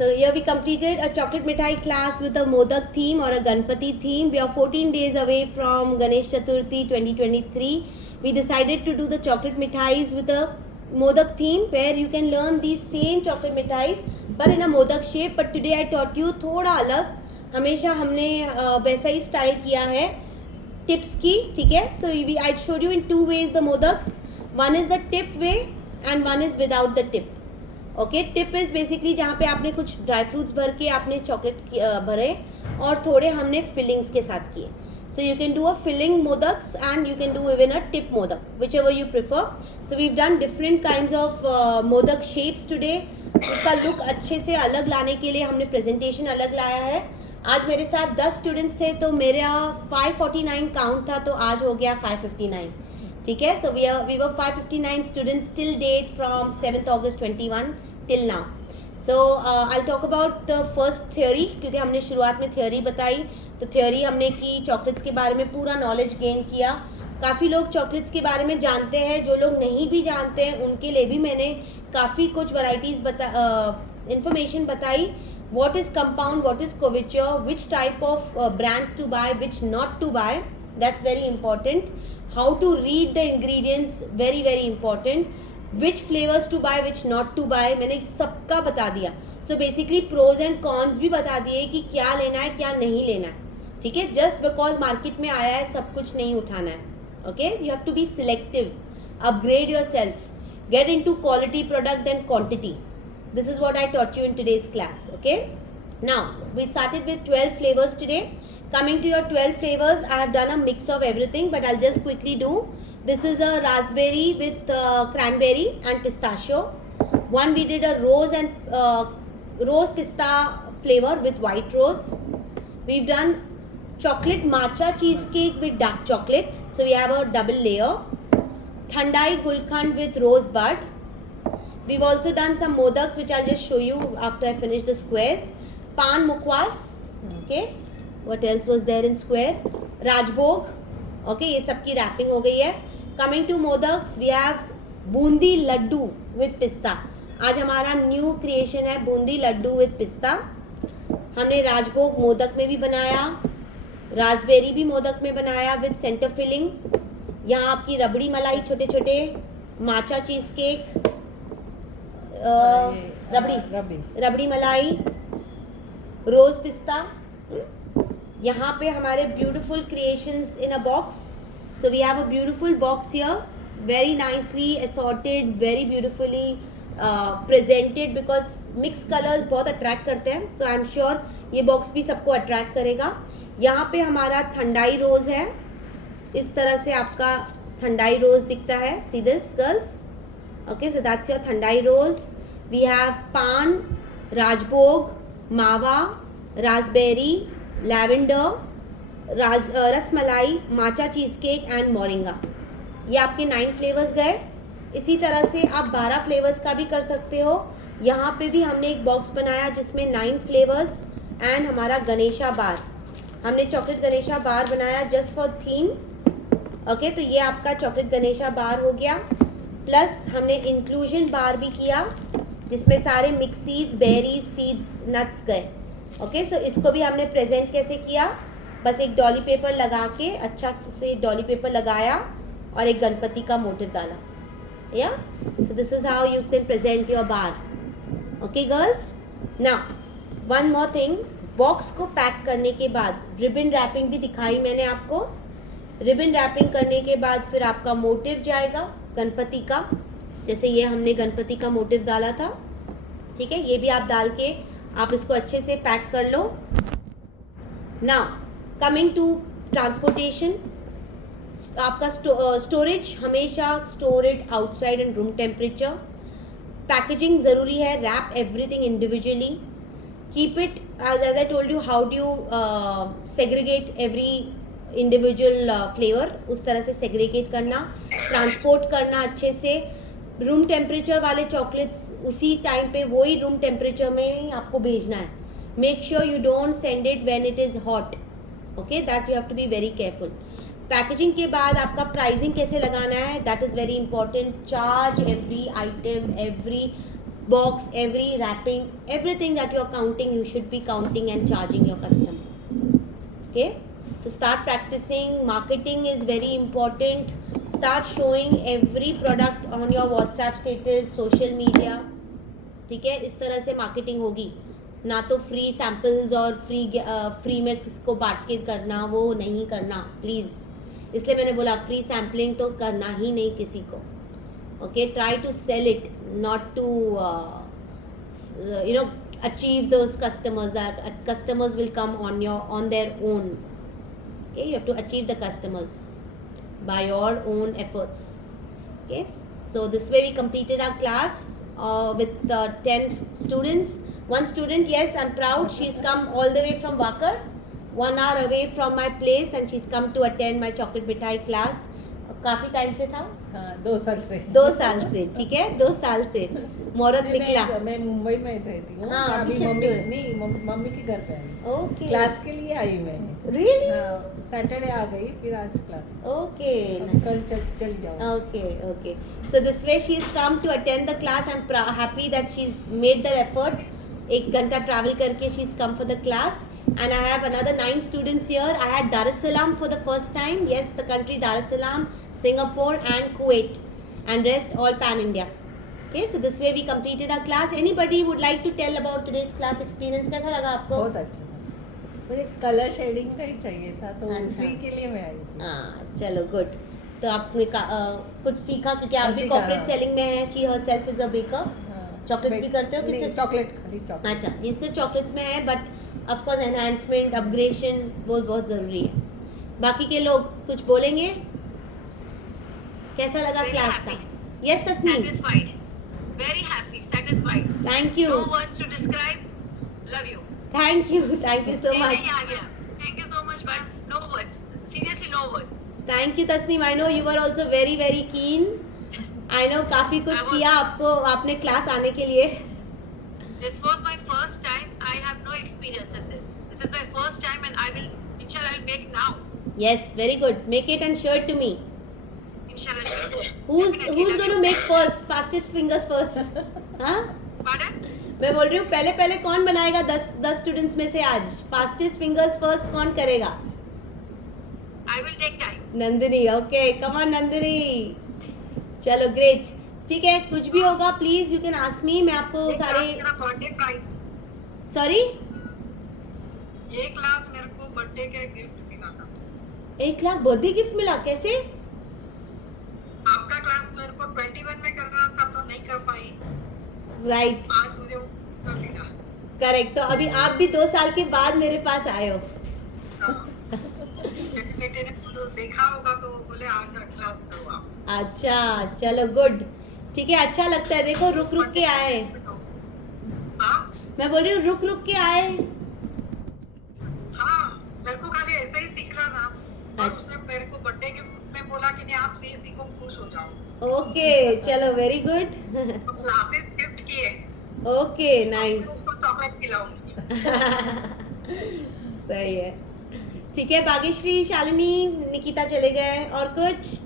So here we completed a chocolate mithai class with a Modak theme or a Ganpati theme. We are 14 days away from Ganesh Chaturthi 2023. We decided to do the chocolate mithais with a Modak theme where you can learn these same chocolate mithais but in a Modak shape. But today I taught you थोड़ा अलग. हमेशा हमने वैसा ही style किया है tips की, ठीक है. So I showed you in two ways the Modaks. One is the tip way and one is without the tip. Okay, tip is basically जहाँ पे आपने कुछ ड्राई फ्रूट्स भर के आपने चॉकलेट भरे और थोड़े हमने फिलिंग्स के साथ किए. So you can do a filling modaks and you can do even a tip modak, whichever you prefer. So we done different kinds of modak shapes today. उसका लुक अच्छे से अलग लाने के लिए हमने प्रेजेंटेशन अलग लाया है. आज मेरे साथ 10 स्टूडेंट्स थे तो मेरा 549 काउंट था, तो आज हो गया 559. ठीक है. So we were 559 students till date from 7th August 21 till now. So I'll talk about the first theory, क्योंकि हमने शुरुआत में theory बताई. तो theory हमने की, चॉकलेट्स के बारे में पूरा नॉलेज गेन किया. काफ़ी लोग चॉकलेट्स के बारे में जानते हैं, जो लोग नहीं भी जानते हैं उनके लिए भी मैंने काफ़ी कुछ वैराइटीज़ इंफॉर्मेशन बताई. What is compound, what is couverture, which type of brands to buy, which not to buy, that's very important. How to read the ingredients, very very important. Which flavors to buy, which not to buy, मैंने सबका बता दिया. So basically pros and cons भी बता दिए कि क्या लेना है क्या नहीं लेना है. ठीक है. Just because मार्केट में आया है सब कुछ नहीं उठाना है. Okay, you have to be selective, upgrade yourself, get into quality product than quantity. This is what I taught you in today's class. Okay, now we started with 12 flavors today. Coming to your 12 flavors, I have done a mix of everything, but I'll just quickly do. This is a raspberry with cranberry and pistachio. One we did a rose and rose pista flavor with white rose. We've done chocolate matcha cheesecake with dark chocolate. So we have a double layer. Thandai Gulkand with rose bud. We've also done some modaks, which I'll just show you after I finish the squares. Pan mukwas. Okay. What else was there in square? Rajbhog. Okay, ये सब की wrapping हो गई है. Coming to modaks, we have Bundi Laddu with पिस्ता. आज हमारा new creation है बूंदी लड्डू with पिस्ता. हमने राजभोग मोदक में भी बनाया, रासबेरी भी मोदक में बनाया with सेंटर फिलिंग. यहाँ आपकी रबड़ी मलाई छोटे छोटे, माचा चीज़ केक, रबड़ी मलाई, रोज़ पिस्ता. यहाँ पे हमारे beautiful creations in a box. So we have a beautiful box here, very nicely assorted, very beautifully presented, because mix colours बहुत अट्रैक्ट करते हैं. सो आई एम श्योर ये बॉक्स भी सबको अट्रैक्ट करेगा. यहाँ पे हमारा ठंडाई रोज़ है. इस तरह से आपका ठंडाई रोज़ दिखता है. See this girls. Okay, so that's your thandai rose. We have paan, rajbhog, mawa, raspberry, lavender, rasmalai, matcha cheese cake and moringa. ये आपके 9 फ्लेवर्स गए. इसी तरह से आप 12 फ्लेवर्स का भी कर सकते हो. यहाँ पे भी हमने एक बॉक्स बनाया जिसमें 9 फ्लेवर्स एंड हमारा गणेशा बार. हमने चॉकलेट गणेशा बार बनाया जस्ट फॉर थीम. ओके, तो ये आपका चॉकलेट गणेशा बार हो गया. प्लस हमने इंक्लूजन बार भी किया जिसमें सारे mix seeds, berries, seeds, nuts गए. ओके, सो इसको भी हमने प्रेजेंट कैसे किया, बस एक डॉली पेपर लगा के अच्छा से डॉली पेपर लगाया और एक गणपति का मोटिव डाला. या so this is how you can present your bar. Okay girls, now one more thing. Box को पैक करने के बाद रिबन रैपिंग भी दिखाई मैंने आपको. रिबन रैपिंग करने के बाद फिर आपका मोटिव जाएगा गणपति का. जैसे ये हमने गणपति का मोटिव डाला था. ठीक है, ये भी आप डाल के आप इसको अच्छे से पैक कर लो. नाउ कमिंग टू ट्रांसपोर्टेशन, आपका स्टोरेज हमेशा store it outside and room temperature. Packaging ज़रूरी है. Wrap everything individually. Keep it as I told you how do you segregate every individual flavour. उस तरह से सेग्रीगेट करना, ट्रांसपोर्ट करना अच्छे से. रूम टेम्परेचर वाले चॉकलेट्स उसी टाइम पे वही रूम टेम्परेचर में ही आपको भेजना है. Make sure you don't send it when it is hot. Okay, that you have to be very careful. Packaging के बाद आपका प्राइसिंग कैसे लगाना है, that is very important. Charge every item, every box, every wrapping, everything that you are counting, you should be counting and charging your customer. Okay, so start practicing. Marketing is very important. Start showing every product on your WhatsApp status, social media. ठीक है, इस तरह से marketing होगी, ना तो free samples और free में किसको बांट के करना, वो नहीं करना प्लीज़. इसलिए मैंने बोला फ्री सैम्पलिंग तो करना ही नहीं किसी को. Okay, try to sell it, not to achieve those customers. That customers will come on their own. Okay, you have to achieve the customers by your own efforts. Okay, so this way we completed our class with 10 students. One student, yes, I'm proud, she's come all the way from Wakar, 1 hour away from my place, and she's come to attend my chocolate mithai class. काफी time से था. हाँ, 2 साल से. 2 साल से, ठीक है, 2 साल से मुहूर्त निकला. मैं मुंबई में रहती हूँ. हाँ, अभी मम्मी के घर पे आई. ओके, क्लास के लिए आई मैं. रियली? सैटरडे आ गई, फिर आज क्लास. ओके, कल चली जाऊँ. Okay. So this way she has come to attend the class. I'm happy that she's made the effort. 1 घंटा ट्रैवल करके she's come for the class. And I have another 9 students here. I had Dar es Salaam for the first time. Yes, the country Dar es Salaam, Singapore and Kuwait, and rest all pan India. Okay, so this way we completed our class. Anybody would like to tell about today's class experience? कैसा लगा आपको? बहुत अच्छा. मुझे colour shading का ही चाहिए था, तो अच्छा. उसी के लिए मैं आई थी. हाँ, चलो गुड. तो आपने कुछ सीखा, क्योंकि आप भी कॉर्पोरेट सेलिंग में है. She herself is a baker. Chocolates भी करते हो कि सिर्फ चॉकलेट? खाली चॉकलेट. अच्छा, ये सिर्फ चॉकलेट्स में है, but of course enhancement, upgradation वो बहुत ज़रूरी है. बाकी के लोग कुछ बोलेंगे? कैसा लगा क्लास का? Yes Tasneem. Satisfied. Very happy. Satisfied. Thank you. No words to describe. Love you. Thank you so much. नहीं आ गया. Thank you so much, but no words. Seriously, no words. Thank you Tasneem. I know you are also very very keen. I no काफ़ी कुछ किया आपको आपने class आने के लिए. This was my first time. I have no experience in this. This is my first time, and I will, inshallah, I will make now. Yes, very good. Make it and show it to me. Inshallah. Who's Definitely, love going to you. make first? Fastest fingers first. हाँ? Pardon? मैं बोल रही हूँ पहले कौन बनाएगा 10 students में से आज? फास्टेस्ट फिंगर्स फर्स्ट कौन करेगा? I will take time. Nandini. Okay, come on Nandini. चलो ग्रेट. ठीक है, कुछ भी होगा please you can ask me. मैं आपको सारे. मेरा बर्थडे प्राइस. सॉरी, ये क्लास मेरे को बर्थडे का गिफ्ट मिला था. 1 लाख बर्थडे गिफ्ट मिला? कैसे? आपका क्लास मेरे को 21 में करना था, तो नहीं कर पाई. राइट, आज मुझे वो मिला. करेक्ट. तो अभी आप भी 2 साल के बाद मेरे पास आए हो. बेटे ने देखा होगा तो बोले आज क्लास करो आप. अच्छा, चलो गुड. ठीक है, अच्छा लगता है. देखो रुक के आए. हाँ, मैं बोल रही हूँ रुक के आए. हाँ, मेरे को खाली ऐसा ही सीखना था. और अच्छा. उसने मेरे को बर्थडे गिफ्ट में बोला कि नहीं आप से सीखो, खुश हो जाओ. ओके, चलो वेरी गुड. तो क्लासेस गिफ्ट किए. Okay, nice. उसको चॉकलेट खिलाऊंगी. सही है. ठीक है, भाग्यश्री, शालिनी, निकिता चले गए. और कुछ?